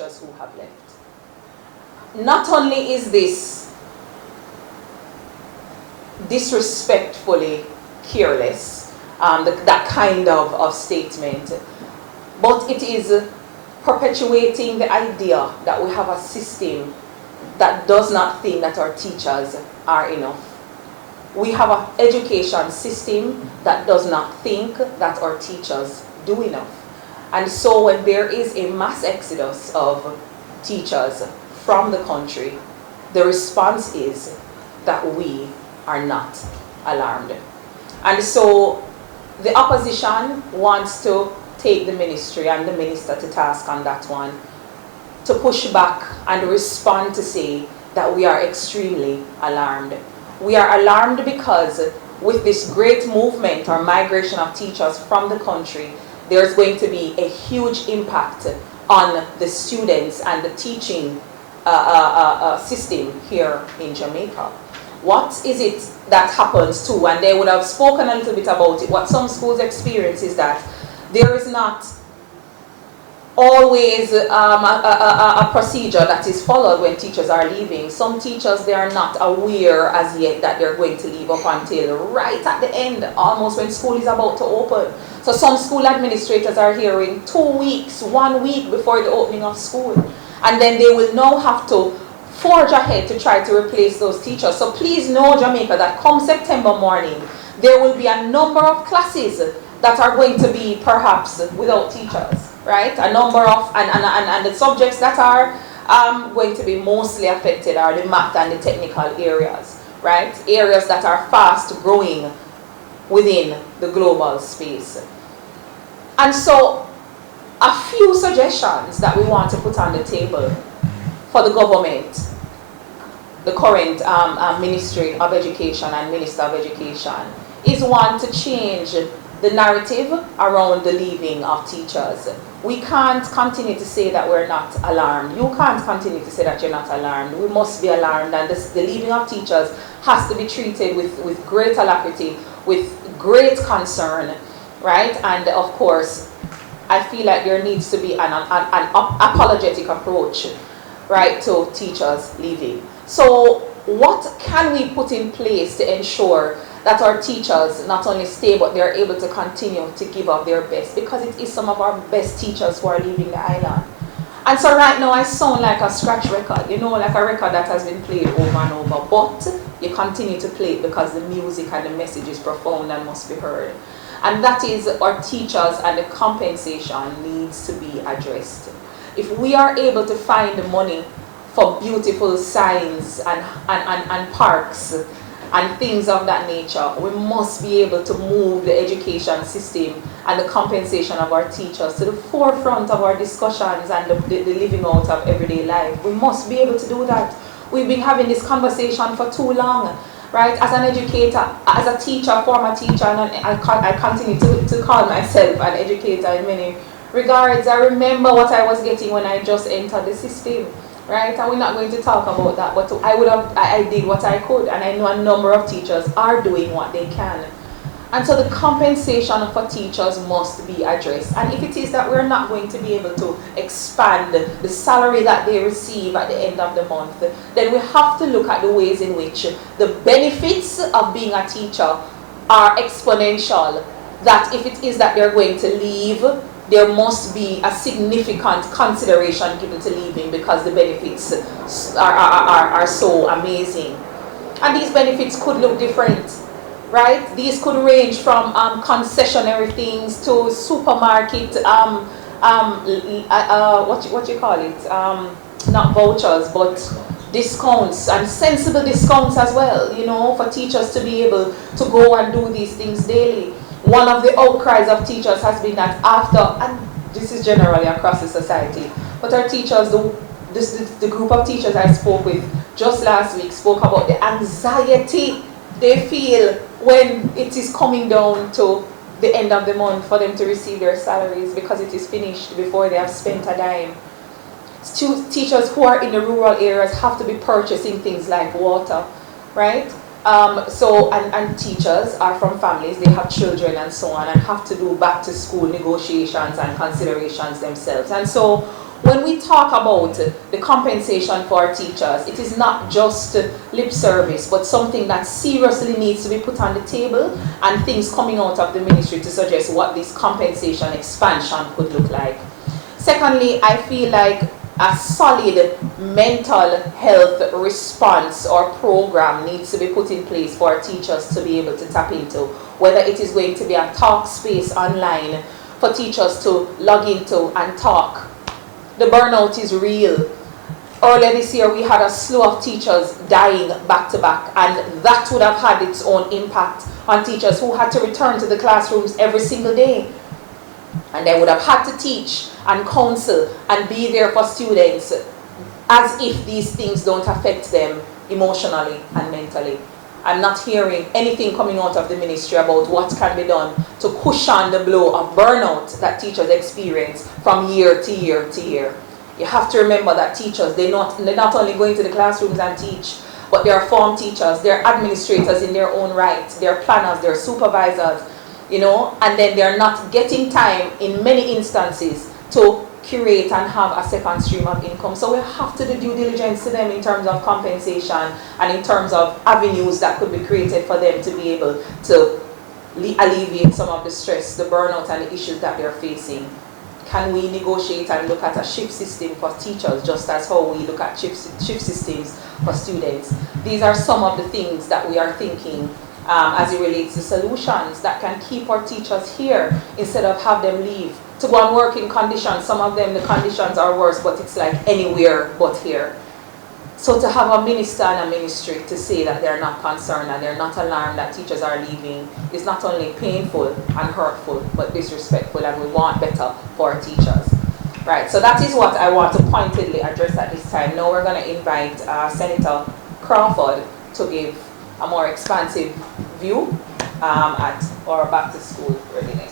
teachers who have left. Not only is this disrespectfully careless, that kind of statement, but it is perpetuating the idea that we have a system that does not think that our teachers are enough. We have an education system that does not think that our teachers do enough. And so when there is a mass exodus of teachers from the country, the response is that we are not alarmed. And so the opposition wants to take the ministry and the minister to task on that one, to push back and respond to say that we are extremely alarmed. We are alarmed because with this great movement or migration of teachers from the country, there's going to be a huge impact on the students and the teaching system here in Jamaica. What is it that happens too? And they would have spoken a little bit about it. What some schools experience is that there is not always a procedure that is followed when teachers are leaving. Some teachers, they are not aware as yet that they're going to leave up until right at the end, almost when school is about to open. So some school administrators are hearing 2 weeks, 1 week before the opening of school. And then they will now have to forge ahead to try to replace those teachers. So please know, Jamaica, that come September morning, there will be a number of classes that are going to be perhaps without teachers, right? A number of, and the subjects that are going to be mostly affected are the math and the technical areas, right? Areas that are fast growing within the global space. And so a few suggestions that we want to put on the table for the government, the current Ministry of Education and Minister of Education, is one, to change the narrative around the leaving of teachers. We can't continue to say that we're not alarmed. You can't continue to say that you're not alarmed. We must be alarmed, and the leaving of teachers has to be treated with great alacrity, with great concern, right? And of course, I feel like there needs to be an apologetic approach, right, to teachers leaving. So what can we put in place to ensure that our teachers not only stay, but they're able to continue to give up their best? Because it is some of our best teachers who are leaving the island. And so right now I sound like a scratch record, you know, like a record that has been played over and over, but you continue to play it because the music and the message is profound and must be heard. And that is, our teachers and the compensation needs to be addressed. If we are able to find the money for beautiful signs and parks and things of that nature, we must be able to move the education system and the compensation of our teachers to the forefront of our discussions and the living out of everyday life. We must be able to do that. We've been having this conversation for too long, right? As an educator, as a teacher, former teacher, and I continue to call myself an educator in many regards. I remember what I was getting when I just entered the system. Right, and we're not going to talk about that, but I did what I could, and I know a number of teachers are doing what they can. And so the compensation for teachers must be addressed. And if it is that we're not going to be able to expand the salary that they receive at the end of the month, then we have to look at the ways in which the benefits of being a teacher are exponential. That if it is that they're going to leave, there must be a significant consideration given to leaving because the benefits are so amazing. And these benefits could look different, right? These could range from concessionary things to supermarket, what you call it? Not vouchers, but discounts, and sensible discounts as well, you know, for teachers to be able to go and do these things daily. One of the outcries of teachers has been that after, and this is generally across the society, but our teachers, the group of teachers I spoke with just last week spoke about the anxiety they feel when it is coming down to the end of the month for them to receive their salaries because it is finished before they have spent a dime. Teachers who are in the rural areas have to be purchasing things like water, right? And teachers are from families, they have children and so on, and have to do back to school negotiations and considerations themselves. And so when we talk about the compensation for teachers, it is not just lip service, but something that seriously needs to be put on the table, and things coming out of the ministry to suggest what this compensation expansion could look like. Secondly, I feel like a solid mental health response or program needs to be put in place for teachers to be able to tap into, whether it is going to be a talk space online for teachers to log into and talk. The burnout is real. Earlier this year, we had a slew of teachers dying back to back, and that would have had its own impact on teachers who had to return to the classrooms every single day. And they would have had to teach and counsel and be there for students as if these things don't affect them emotionally and mentally. I'm not hearing anything coming out of the ministry about what can be done to cushion the blow of burnout that teachers experience from year to year to year. You have to remember that teachers, they're not only going to the classrooms and teach, but they are form teachers, they're administrators in their own right, they're planners, they're supervisors, and then they're not getting time in many instances to curate and have a second stream of income. So we have to do due diligence to them in terms of compensation and in terms of avenues that could be created for them to be able to alleviate some of the stress, the burnout and the issues that they're facing. Can we negotiate and look at a shift system for teachers just as how we look at shift systems for students? These are some of the things that we are thinking as it relates to solutions that can keep our teachers here instead of have them leave to go and work in conditions. Some of them, the conditions are worse, but it's like anywhere but here. So to have a minister and a ministry to say that they're not concerned and they're not alarmed that teachers are leaving is not only painful and hurtful, but disrespectful, and we want better for our teachers. Right, so that is what I want to pointedly address at this time. Now we're going to invite Senator Crawford to give a more expansive view at our back to school readiness.